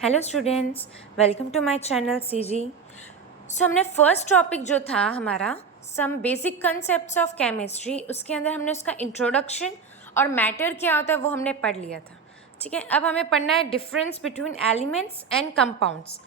Hello students, welcome to my channel CG. हमने first topic जो था हमारा some basic concepts of chemistry, उसके अंदर हमने उसका इंट्रोडक्शन और मैटर क्या होता है वो हमने पढ़ लिया था। ठीक है, अब हमें पढ़ना है difference between elements and compounds.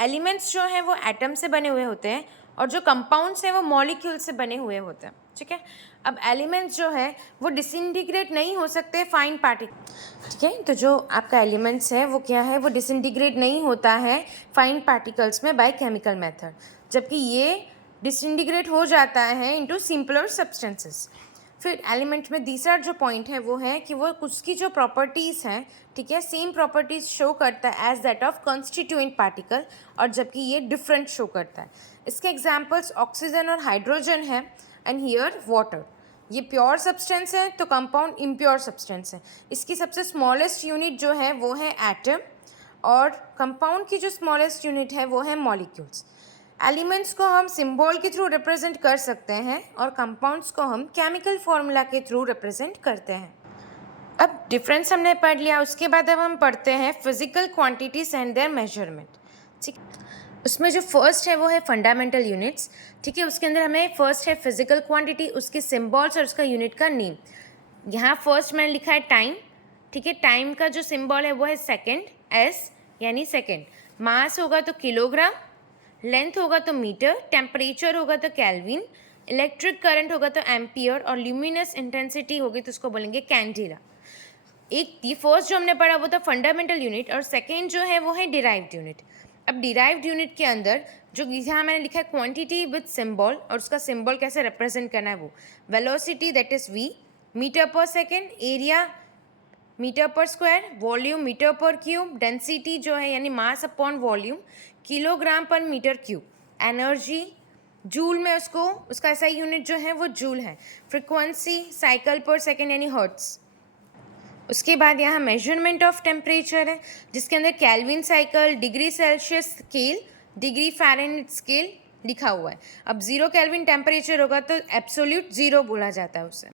Elements जो हैं वो एटम से बने हुए होते हैं और जो कंपाउंड्स हैं वो मॉलिक्यूल से बने हुए होते हैं। ठीक है, अब एलिमेंट्स जो है वो डिसइंटीग्रेट नहीं हो सकते फाइन पार्टिकल। ठीक है, तो जो आपका एलिमेंट्स है वो क्या है, वो डिसइंटीग्रेट नहीं होता है फाइन पार्टिकल्स में बाय केमिकल मेथड, जबकि ये डिसइंटीग्रेट हो जाता है इनटू सिंपलर सब्सटेंसेस। फिर एलिमेंट में तीसरा जो पॉइंट है वो है कि वो उसकी जो प्रॉपर्टीज़ हैं, ठीक है, सेम प्रॉपर्टीज़ शो करता है as that of constituent particle, और जबकि ये डिफरेंट शो करता है। इसके एग्जांपल्स ऑक्सीजन और हाइड्रोजन है एंड हियर वाटर। ये प्योर सब्सटेंस है तो कंपाउंड इम्प्योर सब्सटेंस है। इसकी सबसे स्मॉलेस्ट यूनिट जो है वो है एटम, और कंपाउंड की जो स्मॉलेस्ट यूनिट है वो है मॉलिक्यूल्स। एलिमेंट्स को हम सिंबल के थ्रू रिप्रेजेंट कर सकते हैं और कंपाउंड्स को हम केमिकल फॉर्मूला के थ्रू रिप्रेजेंट करते हैं। अब डिफरेंस हमने पढ़ लिया, उसके बाद अब हम पढ़ते हैं physical quantities and there measurement. ठीक, उसमें जो फर्स्ट है वो है फंडामेंटल यूनिट्स। ठीक है, उसके अंदर हमें फर्स्ट है फिजिकल क्वांटिटी, उसके सिंबल्स और उसका यूनिट का नेम। यहाँ फर्स्ट मैंने लिखा है टाइम। ठीक है, टाइम का जो सिंबल है वो है सेकेंड, एस यानी सेकेंड। मास होगा तो किलोग्राम, लेंथ होगा तो मीटर, टेम्परेचर होगा तो केल्विन, इलेक्ट्रिक करंट होगा तो एम्पियर, और ल्यूमिनस इंटेंसिटी होगी तो उसको बोलेंगे कैंडिला। एक ये फर्स्ट जो हमने पढ़ा वो था फंडामेंटल यूनिट, और सेकेंड जो है वो है डिराइव्ड यूनिट। अब डिराइव्ड यूनिट के अंदर जो यहाँ मैंने लिखा है क्वांटिटी विद सिंबल, और उसका सिंबल कैसे रिप्रेजेंट करना है वो velocity that is v, metre पर सेकेंड, एरिया मीटर पर स्क्वायर, वॉल्यूम मीटर पर क्यूब, डेंसिटी जो है यानी मास अपॉन वॉल्यूम किलोग्राम पर मीटर क्यूब, एनर्जी जूल में उसको उसका ऐसा यूनिट जो है वो जूल है, फ्रिक्वेंसी साइकिल पर सेकेंड यानी हर्ट्स। उसके बाद यहाँ मेजरमेंट ऑफ टेम्परेचर है जिसके अंदर Calvin cycle, degree Celsius scale, degree Fahrenheit scale लिखा हुआ है। अब 0 केल्विन टेम्परेचर होगा तो एब्सोल्यूट 0 बोला जाता है उसे।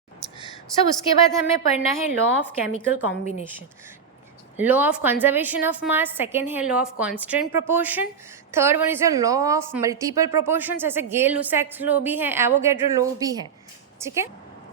सब उसके बाद हमें पढ़ना है law of chemical combination, law of conservation of mass, second है law of constant proportion, third one is a law of multiple proportions, ऐसे गे-लुसैक्स लॉ भी है, एवोगैड्रो लॉ भी है। ठीक है,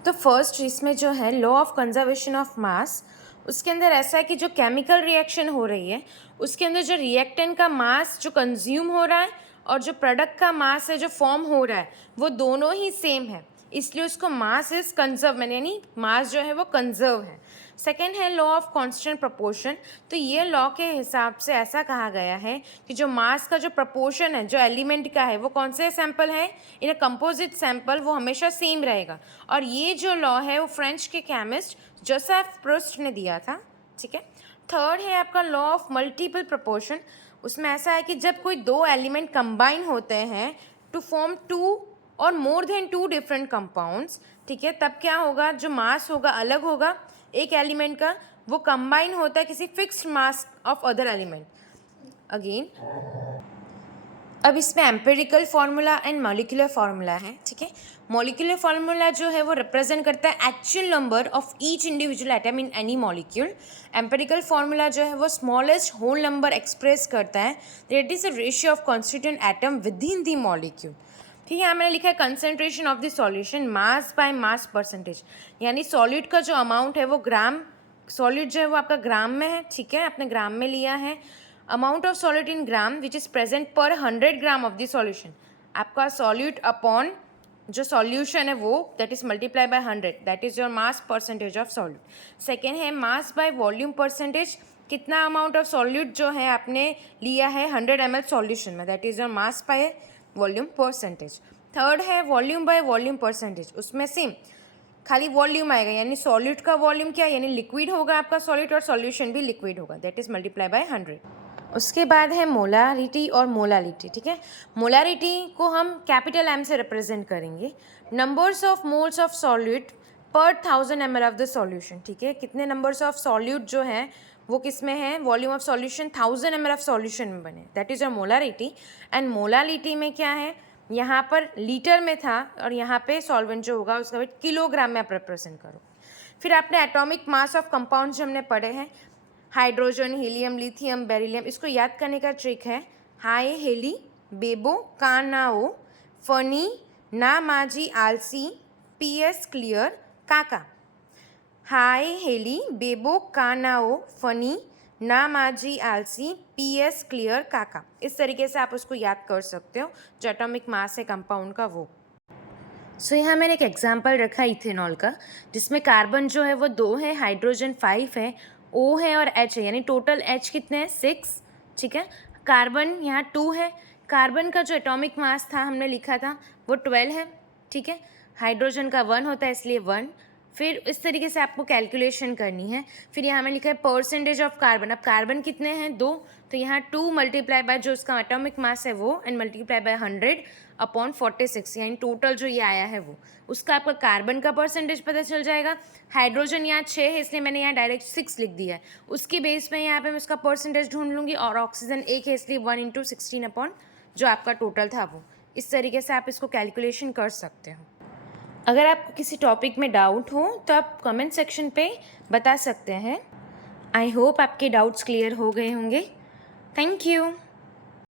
तो फर्स्ट इसमें जो है लॉ ऑफ कंजर्वेशन ऑफ मास, उसके अंदर ऐसा है कि जो केमिकल रिएक्शन हो रही है उसके अंदर जो रिएक्टेंट का मास जो कंज्यूम हो रहा है और जो प्रोडक्ट का मास है जो फॉर्म हो रहा है वो दोनों ही सेम है, इसलिए उसको मास इज कंजर्व, यानी मास जो है वो कंजर्व है। सेकेंड है लॉ ऑफ कांस्टेंट प्रोपोर्शन, तो ये लॉ के हिसाब से ऐसा कहा गया है कि जो मास का जो प्रपोर्शन है जो एलिमेंट का है वो कौन से सैंपल है, इन अ कंपोजिट सैंपल, वो हमेशा सेम रहेगा। और ये जो लॉ है वो फ्रेंच के केमिस्ट जोसेफ प्रूस्ट ने दिया था। ठीक है, थर्ड है आपका लॉ ऑफ मल्टीपल प्रोपोर्शन, उसमें ऐसा है कि जब कोई दो एलिमेंट कंबाइन होते हैं टू फॉर्म टू और more than two different compounds, ठीक है, तब क्या होगा, जो मास होगा अलग होगा एक एलिमेंट का, वो कंबाइन होता है किसी fixed mass of other element again. अब इसमें empirical formula and molecular formula है। ठीक है, मॉलिक्यूलर फार्मूला जो है वो रिप्रेजेंट करता है actual number of each individual atom in any molecule. Empirical formula जो है वो स्मॉलेस्ट होल नंबर एक्सप्रेस करता है, that is the ratio of constituent atom with in the molecule. ठीक है, यहाँ मैंने लिखा है concentration of the solution mass by mass percentage, यानी सॉलिड का जो अमाउंट है वो ग्राम, सॉलिड जो है वो आपका ग्राम में है। ठीक है, आपने ग्राम में लिया है। Amount of solid in gram which is present पर 100 ग्राम ऑफ द सॉल्यूशन, आपका सॉल्यूट अपॉन जो सॉल्यूशन है वो that is multiply by 100, that is your mass percentage of solute. Second है मास बाय वॉल्यूम परसेंटेज, कितना amount of solute जो है आपने लिया है 100 ml सॉल्यूशन में, that is your mass by volume percentage. Third है वॉल्यूम बाय वॉल्यूम परसेंटेज, उसमें सेम खाली वॉल्यूम आएगा, यानी सॉल्यूट का वॉल्यूम क्या, यानी लिक्विड होगा आपका सॉल्यूट और सॉल्यूशन भी लिक्विड होगा, दैट इज मल्टीप्लाई बाय 100। उसके बाद है मोलारिटी और मोलालिटी। ठीक है, मोलारिटी को हम कैपिटल एम से रिप्रेजेंट करेंगे, numbers of moles of solute पर 1000 ml ऑफ द सॉल्यूशन। ठीक है, कितने नंबर्स ऑफ सॉल्यूट जो है वो किस में है, volume of solution 1000 ml of solution में बने, that is your molarity. And molality में क्या है, यहाँ पर लीटर में था और यहाँ पे सॉल्वेंट जो होगा उसका वेट किलोग्राम में आप रिप्रेजेंट करो। फिर आपने एटॉमिक मास ऑफ कंपाउंड्स जो हमने पढ़े हैं, हाइड्रोजन, हीलियम, लिथियम, बेरिलियम। इसको याद करने का ट्रिक है हाय हेली बेबो कानाओ फनी ना माजी आलसी पीएस क्लियर काका। हाय हेली बेबो कानाओ फनी ना माजी आलसी पीएस क्लियर काका। इस तरीके से आप उसको याद कर सकते हो, जो एटॉमिक मास है कंपाउंड का वो। सो यहाँ मैंने एक एग्जांपल रखा इथेनॉल का, जिसमें कार्बन जो है वो 2 है, हाइड्रोजन 5 है, O है और H है, यानी टोटल H कितने हैं 6। ठीक है, कार्बन यहाँ 2 है। कार्बन का जो एटॉमिक मास था हमने लिखा था वो 12 है। ठीक है, हाइड्रोजन का 1 होता है इसलिए 1। फिर इस तरीके से आपको कैलकुलेशन करनी है। फिर यहाँ मैंने लिखा है परसेंटेज ऑफ कार्बन। अब कार्बन कितने हैं 2, तो यहाँ 2 मल्टीप्लाई बाय जो उसका एटॉमिक मास है वो एंड मल्टीप्लाई बाय 100/46, यानी टोटल जो ये आया है वो, उसका आपका कार्बन का परसेंटेज पता चल जाएगा। हाइड्रोजन यहाँ 6 है इसलिए मैंने यहाँ डायरेक्ट 6 लिख दिया है। उसके बेस पे यहाँ पे मैं उसका परसेंटेज ढूंढ लूँगी, और ऑक्सीजन 1 है इसलिए 1 × 16 जो आपका टोटल था वो। इस तरीके से आप इसको कैलकुलेशन कर सकते हो। अगर आपको किसी टॉपिक में डाउट हो तो आप कमेंट सेक्शन पे बता सकते हैं। आई होप आपके डाउट्स क्लियर हो गए होंगे। Thank you.